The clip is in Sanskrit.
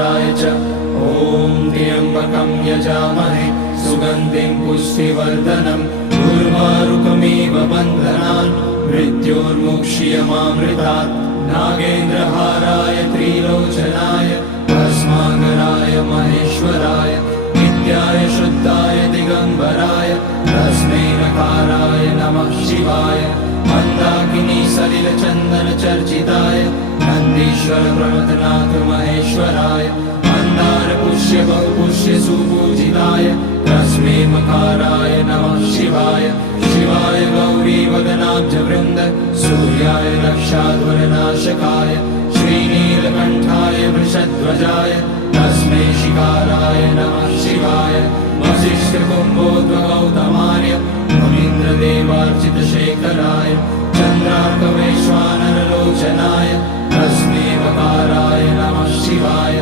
गन्धपुष्टिवर्धनाय च ॐ त्र्यम्बकं यजामहे सुगन्धिं पुष्टिवर्धनम् उर्वारुकमिव बन्धनान् मृत्योर्मुक्ष्यमामृतात् नागेन्द्रहाराय त्रिलोचनाय भस्माकराय महेश्वराय नित्याय शुद्धाय दिगम्बराय तस्मै नकाराय नमः शिवाय मन्दाकिनी सलिलचन्दन चर्चिताय नन्दीश्वर प्रमथनाथ महेश्वराय मन्दार पुष्य बहुपुष्य सुपूजिताय तस्मै मकाराय नमः शिवाय शिवाय गौरी वदनाब्ज वृन्द सूर्याय रक्षाध्वरनाशकाय श्रीनीलकण्ठाय वृषध्वजाय तस्मै शिकाराय नमः शिवाय वसिष्ठकुम्भोद्भगौतमार्य मुनीन्द्रदेवार्चितशेखराय चन्द्रार्कवैश्वानरलोचनाय तस्मै वकाराय नमः शिवाय।